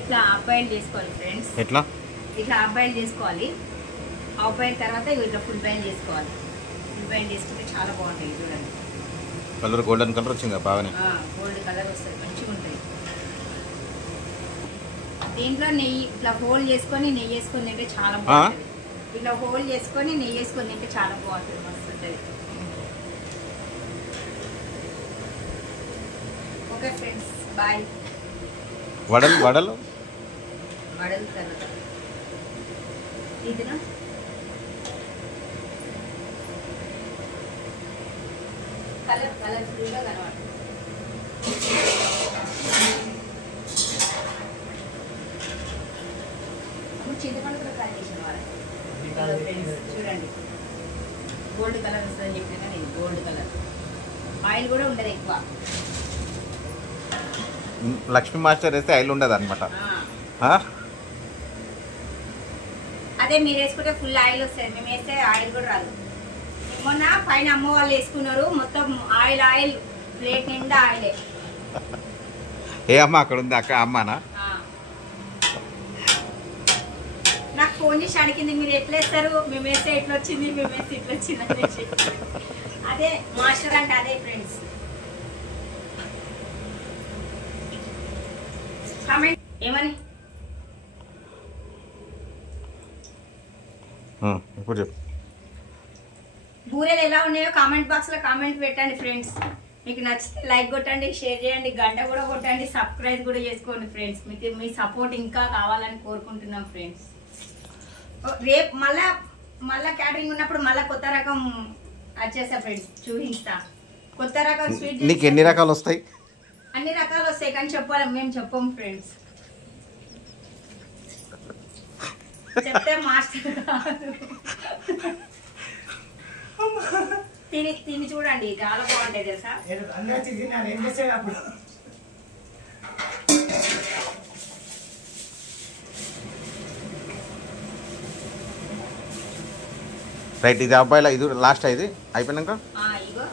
ఇట్లా half boil చేసుకోవాలి friends. ఇట్లా హాఫ్ బాయిల్ చేసుకోవాలి. హాఫ్ బాయిల్ తర్వాత ఇట్లా ఫుల్ బాయిల్ చేసుకోవాలి. ఫుల్ బాయిల్ చేసుకుంటే చాలా బాగుంటాయి. చూడండి కలర్ గోల్డెన్ కలర్ వచ్చింది బాగానే. గోల్డ్ కలర్ వస్తుంది, మంచిగా ఉంటుంది. దీంట్లో నెయ్యి ఇట్లా హోల్ చేసుకొని నెయ్యి వేసుకొని తింటే చాలా బాగుంటుంది. ఇట్లా హోల్ చేసుకొని నెయ్యి వేసుకొని తింటే చాలా బాగుంటుంది, మస్తు ఉంటుంది. Okay friends, bye. వడలు వడలు వడలు తర్వాత ఇదినా కలర్ఫుల్గా కనబడుతుంది. చింతపండు కూడా కట్ చేసిన వాళ్ళకి చూడండి, గోల్డ్ కలర్ వస్తుందని చెప్పినా నేను. గోల్డ్ కలర్ ఆయిల్ కూడా ఉండదు ఎక్కువ. లక్ష్మీ మాస్టర్ వేస్తే ఆయిల్ ఉండదు అనమాట. అదే మీరు వేసుకుంటే ఫుల్ ఆయిల్ వస్తుంది, మేము వేస్తే ఆయిల్ కూడా రాదు. మొన్న పైన అమ్మ వాళ్ళు వేసుకున్నారు, మొత్తం ఆయిల్ ఆయిల్, ప్లేట్ నిండా ఆయిలే. ఏ అమ్మ అక్కడ ఉంది అక్క? అమ్మనా? నాకు ఫోన్ చేసి అడిగింది మీరు ఎట్లా వేస్తారు, మేము వేస్తే ఎట్లా వచ్చింది, మేము వేస్తే ఇట్లా వచ్చింది అనేసి. అదే మాస్టర్ అంటే అదే ఫ్రెండ్స్. కామెంట్ ఏమని ఇప్పుడు చెప్పు. బూరెలు ఎలా ఉన్నాయో కామెంట్ బాక్స్ లో కామెంట్ పెట్టండి ఫ్రెండ్స్. మీకు నచ్చితే లైక్ కొట్టండి, షేర్ చేయండి, గంట కూడా కొట్టండి, సబ్స్క్రైబ్ కూడా చేసుకోండి ఫ్రెండ్స్. మీకు మీ సపోర్ట్ ఇంకా కావాలని కోరుకుంటున్నాం ఫ్రెండ్స్. రేపు మళ్ళా క్యాటరింగ్ ఉన్నప్పుడు మళ్ళా కొత్త రకం వచ్చేస్తా ఫ్రెండ్స్, చూపిస్తా. కొత్త రకం స్వీట్. నీకు ఎన్ని రకాలు వస్తాయి? అన్ని రకాలు వస్తాయి కానీ చెప్పాలి, మేము చెప్పం ఫ్రెండ్స్. చెప్తే మాస్టర్ తిని చూడండి, చాలా బాగుంటాయి తెలుసా. రైట్, ఇది అబ్బాయిలా, ఇది లాస్ట్ ఇది అయిపోయినాక ఇగో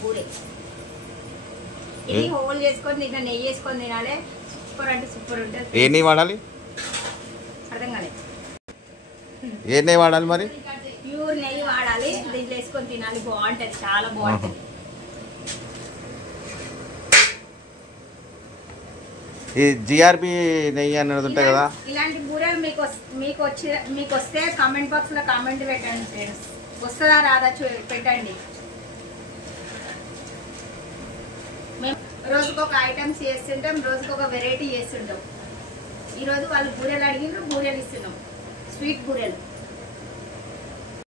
పూరే. ఇది హోల్ చేసుకొని తిన్నా, నెయ్యి వేసుకొని తినాలి. సూపర్ అంటే సూపర్ ఉంటుంది. ఏ నెయ్యి వాడాలి? అర్థం కాలేదు. ఏ నెయ్యి వాడాలి మరి? ప్యూర్ నెయ్యి వాడాలి, దీంట్లో వేసుకొని తినాలి, బాగుంటుంది, చాలా బాగుంటుంది. ఈ జిఆర్బి నెయ్యి అనేది ఉంటాయి కదా. ఇలాంటి బూరెలు మీకు వస్తే కామెంట్ బాక్స్ లో కామెంట్ పెట్టండి ఫ్రెండ్స్. వస్తుందా రాదా పెట్టండి. మేము రోజుకొక ఐటమ్స్ చేస్తుంటాం, రోజుకొక వెరైటీ చేస్తుంటాం. ఈరోజు వాళ్ళు బూరెలు అడిగినారు, బూరెలు ఇస్తున్నాం, స్వీట్ బూరెలు.